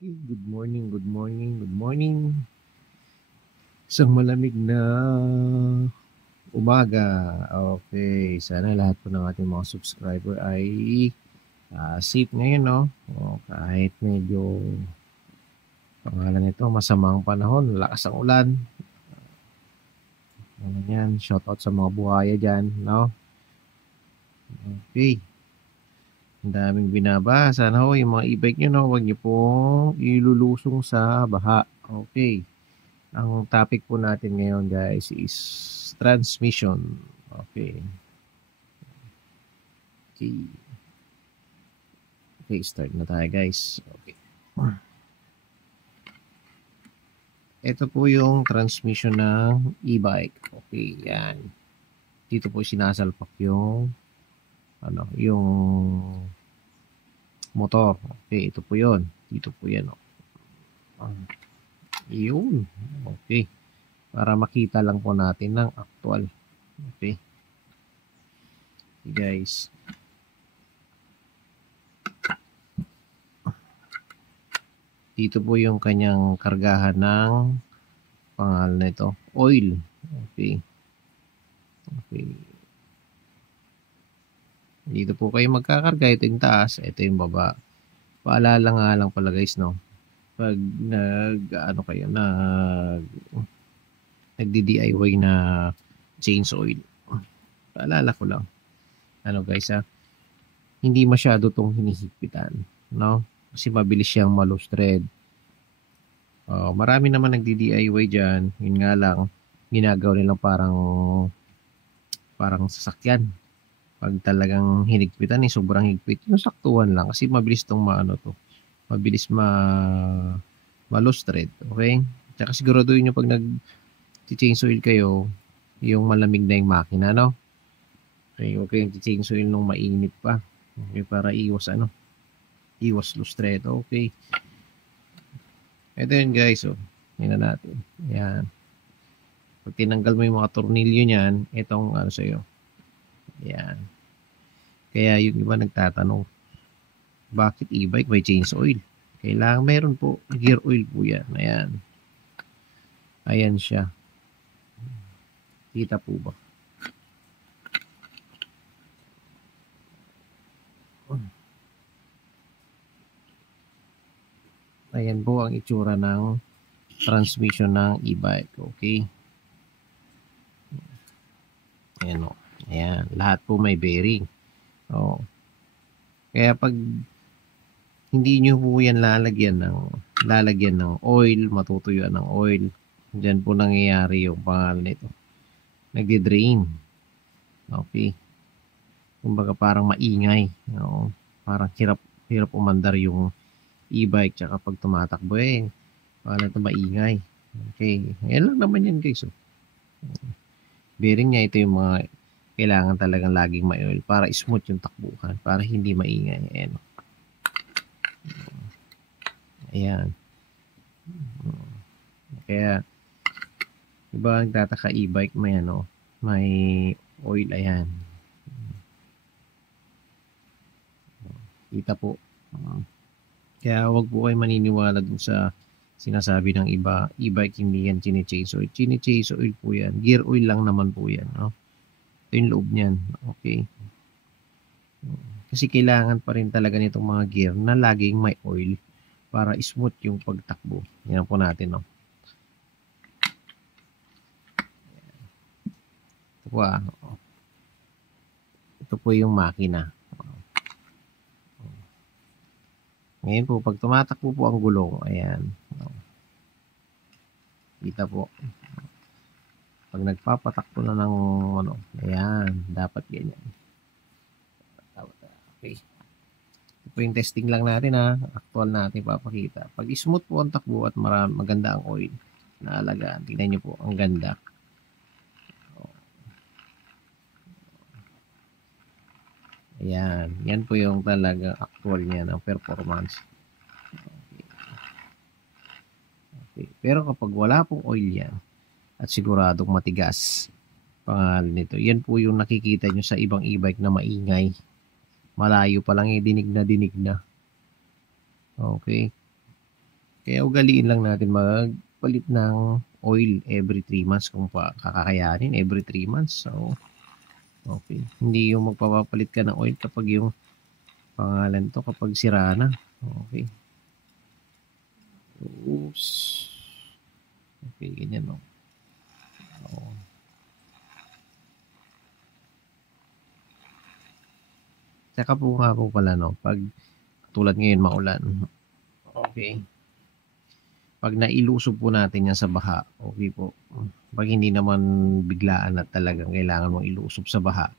Okay, good morning, good morning, good morning. Isang malamig na umaga. Okay, sana lahat po ng ating mga subscriber ay safe ngayon, no? Kahit medyo pangalan nito, masamang panahon, lakas ang ulan. Ano yan, shout out sa mga buhaya dyan, no? Okay. Ang daming binaba. Sana ho, yung mga e-bike nyo, no? Huwag nyo pong ilulusong sa baha. Okay. Ang topic po natin ngayon guys is transmission. Okay. Okay. Okay, start na tayo guys. Okay. Ito po yung transmission ng e-bike. Okay, yan. Dito po sinasalpak yung yung motor. Okay, ito po yun. Dito po yan. Yun. Okay. Para makita lang po natin ng actual. Okay. Okay guys. Dito po yung kanyang kargahan ng pangalan na ito. Oil. Okay. Okay. Dito po kayo magkakarga. Ito yung taas. Ito yung baba. Paalala nga lang pala guys, no? Pag nagdi-DIY na change oil. Paalala ko lang. Guys, hindi masyado tong hinihigpitan, no? Kasi mabilis siyang ma-loose thread. Marami naman nagdi-DIY dyan. Yun nga lang, ginagawa nilang parang sasakyan. Pag talagang hinigpitan, sobrang higpit. Yung saktuhan lang. Kasi mabilis tong mabilis ma-loose thread. Okay? Tsaka siguraduhin nyo pag nag-change oil kayo, yung malamig na yung makina, no? Okay, huwag kayong change oil nung mainit pa. Okay, para iwas loose thread. Okay. Ito yun guys, Yan na natin. Yan. Pag tinanggal mo yung mga tornilyo niyan, itong sa'yo. Yan. Kaya yung iba nagtatanong, bakit e-bike may change oil? Kailangan meron po, gear oil po yan. Ayan. Ayan siya. Kita po ba? Ayan po ang itsura ng transmission ng e-bike. Okay. Ayan o. Ayan. Lahat po may bearing. Kaya pag hindi nyo po yan lalagyan ng oil, matutuyuan ng oil, dyan po nangyayari yung pangalan nito. Nagdi-drain. Okay. Kumbaga parang maingay. Parang hirap umandar yung e-bike tsaka pag tumatakbo parang ito maingay. Okay. Ayan lang naman yan guys. Bearing niya, ito yung mga kailangan talagang laging may oil para smooth yung takbuhan, para hindi maingay. Ayan. Ayan. Kaya iba nagtataka e-bike may may oil. Ayan. Kita po. Kaya wag po kayo maniniwala dun sa sinasabi ng iba, e-bike hindi yan chine-chase oil. Chine-chase oil po yan. Gear oil lang naman po yan. No? Ito yung loob niyan. Okay. Kasi kailangan pa rin talaga nitong mga gear na laging may oil para smooth yung pagtakbo. Yan po natin. No? Ito po yung makina. Ngayon po, pag tumatakbo po ang gulong, ayan. Kita po. Pag nagpapatakbo na ng ayan, dapat ganyan. Okay. Ito po yung testing lang natin Actual natin papakita. Pag smooth po ang takbo at maganda ang oil naalagaan. Tingnan nyo po, ang ganda. Ayan. Yan po yung talaga actual niya ng performance. Okay. Pero kapag wala pong oil yan at siguradong matigas pangalan nito, yan po yung nakikita nyo sa ibang e-bike na maingay. Malayo pa lang dinig na. Okay. Kaya ugaliin lang natin magpalit ng oil every 3 months kung kakakayanin every 3 months. So, okay. Hindi yung magpapapalit ka ng oil kapag yung pangalan to kapag sira na. Okay. Oops. Okay, ganyan no. Oh. Saka po nga po pala no, pag tulad ngayon maulan. Okay. Pag nailusob po natin yan sa baha, okay po. Pag hindi naman biglaan at talagang kailangan mong ilusob sa baha,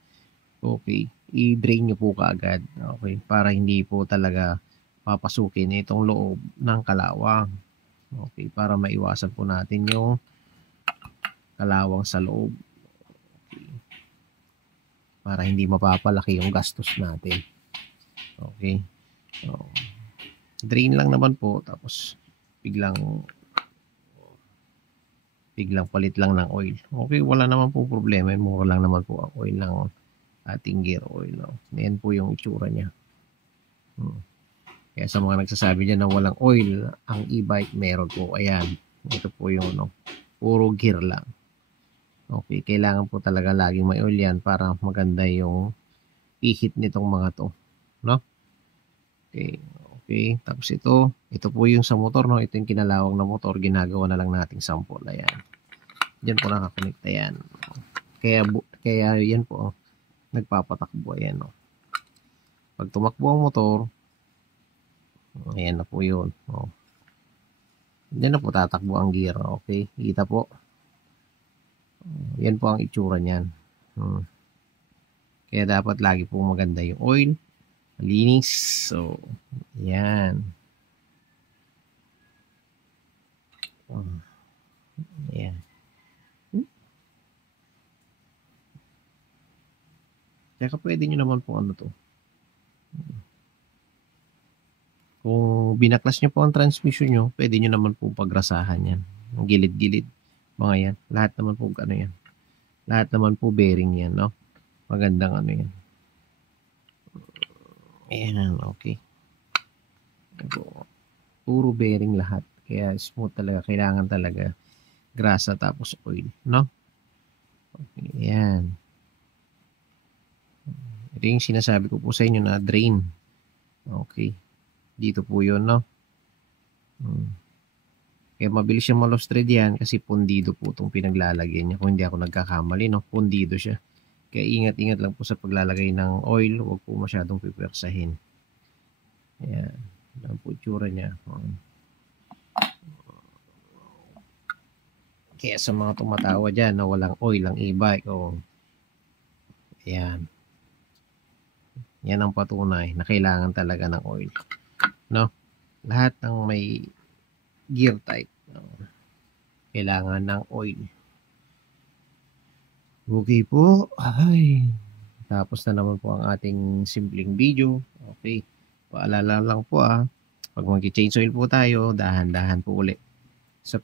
okay, i-drain nyo po kaagad. Okay, para hindi po talaga papasukin itong loob ng kalawang. Okay, para maiwasan po natin yung kalawang sa loob. Okay. Para hindi mapapalaki yung gastos natin. Okay. So, drain lang naman po, tapos biglang palit lang ng oil. Okay, wala naman po problema. Mura lang naman po ang oil ng ating gear oil. No? Yan po yung itsura niya. Kaya sa mga nagsasabi dyan na walang oil, ang e-bike meron po. Ayan, ito po yung no, puro gear lang. Okay, kailangan po talaga laging may oil yan para maganda yung ihit nitong mga to. No? Okay. Okay, tapos ito po yung sa motor, no? Ito yung kinalawang na motor, ginagawa na lang nating sample. Ayan. Diyan po nakakonekta yan. Kaya yan po, nagpapatakbo. Ayan, no? Pag tumakbo ang motor, ayan na po yun. Oh. Diyan na po tatakbo ang gear. Okay, kita po. Yan po ang itsura niyan. Kaya dapat lagi po maganda yung oil. Linis. So, yan. Yan. Kaya pwede nyo naman po ano to. Kung binaklas nyo po ang transmission nyo, pwede nyo naman po pagrasahan yan. Ang gilid-gilid. Mga yan. Lahat naman po ano yan. Lahat naman po bearing yan, no? Magandang ano yan. Ayan, okay. Puro bearing lahat. Kaya smooth talaga. Kailangan talaga grasa tapos oil, no? Okay, ayan. Ito yung sinasabi ko po sa inyo na drain. Okay. Dito po yun, no? Kaya mabilis siyang ma-lost thread yan kasi pundido po itong pinaglalagyan niya. Kung hindi ako nagkakamali, no? Pundido siya. Kaya ingat-ingat lang po sa paglalagay ng oil. Huwag po masyadong pipersahin. Ayan. Ayan po itsura niya. Kaya sa mga tumatawa dyan na walang oil ang e-bike. Ayan. Yan ang patunay na kailangan talaga ng oil. No? Lahat ng may gear type. Kailangan ng oil. Okay po. Ay. Tapos na naman po ang ating simpleng video. Okay. Paalala lang po pag mag-change oil po tayo, dahan-dahan po ulit sa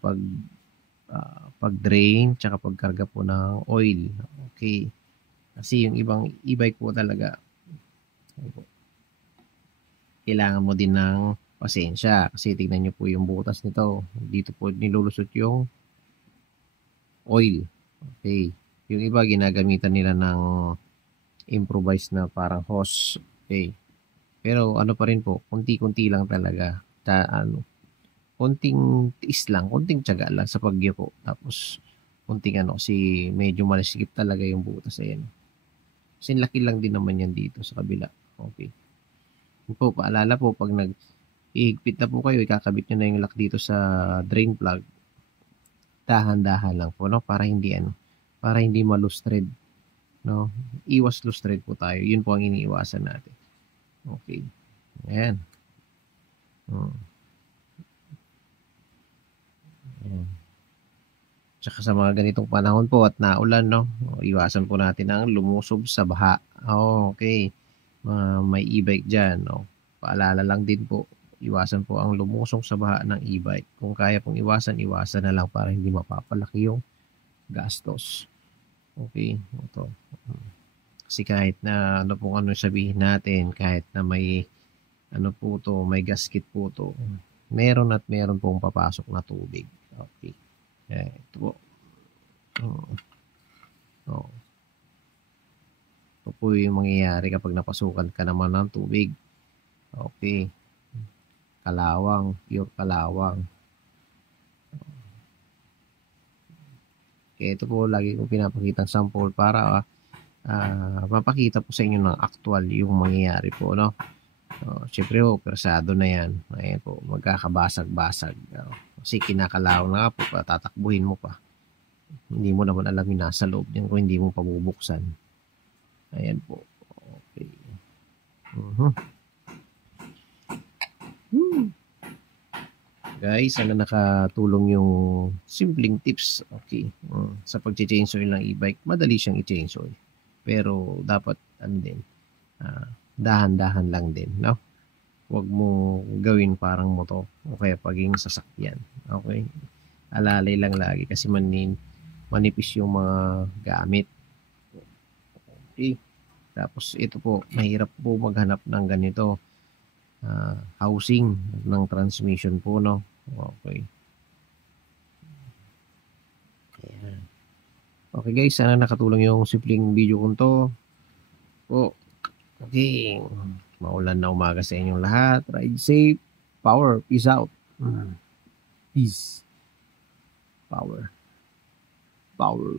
pag-drain tsaka pagkarga po ng oil. Okay. Kasi yung ibang e-bike po talaga kailangan mo din ng pasensya. Kasi tignan nyo po yung butas nito. Dito po nilulusot yung oil. Okay. Yung iba ginagamitan nila ng improvised na parang hose. Okay. Pero ano pa rin po, kunti-kunti lang talaga. Kunting tiis lang, kunting tiyaga lang sa pagyo po. Tapos kunting kasi medyo malisikip talaga yung butas. Ayan. Kasi laki lang din naman yan dito sa kabila. Okay. Po, paalala po, pag nag-ihigpit na po kayo, ikakabit nyo na yung lock dito sa drain plug. Dahan-dahan lang po, no? Para hindi ma-loose thread. No? Iwas loose thread po tayo. Yun po ang iniiwasan natin. Okay. Ayan. Ayan. Tsaka sa mga ganitong panahon po at naulan, no? Iwasan po natin ang lumusob sa baha. Okay. May e-bike dyan, no? Paalala lang din po. Iwasan po ang lumusong sa baha ng e-bike. Kung kaya pong iwasan na lang para hindi mapapalaki yung gastos. Okay. Ito. Kasi kahit na ano pong sabihin natin, kahit na may may gasket po to, meron at meron pong papasok na tubig. Okay. Ito po. Oh. Ito po yung mangyayari kapag napasukan ka naman ng tubig. Okay. Kalawang, pure kalawang. Okay, ito po lagi kong pinapakita sample para mapakita po sa inyo ng actual yung mangyayari po, no? Siyempre po, persado na yan. Ayan po, magkakabasag-basag. Kasi kinakalawang na po, tatakbuhin mo pa. Hindi mo naman alam yung nasa loob yan kung hindi mo pabubuksan. Ayan po. Okay. Guys, sana nakatulong yung simpleng tips, okay, sa pag-change oil ng e-bike. Madali siyang i-change oil. Pero dapat, dahan-dahan lang din, no? Huwag mo gawin parang motor o kaya paging sasakyan. Okay? Alalay lang lagi kasi manipis yung mga gamit. Okay? Tapos ito po, mahirap po maghanap ng ganito. Housing ng transmission po, no? Okay. Ayan. Okay guys, sana nakatulong yung simpleng video ko to. Okay. Maulan na umaga sa inyong lahat. Ride safe. Power. Peace out. Peace. Power. Power.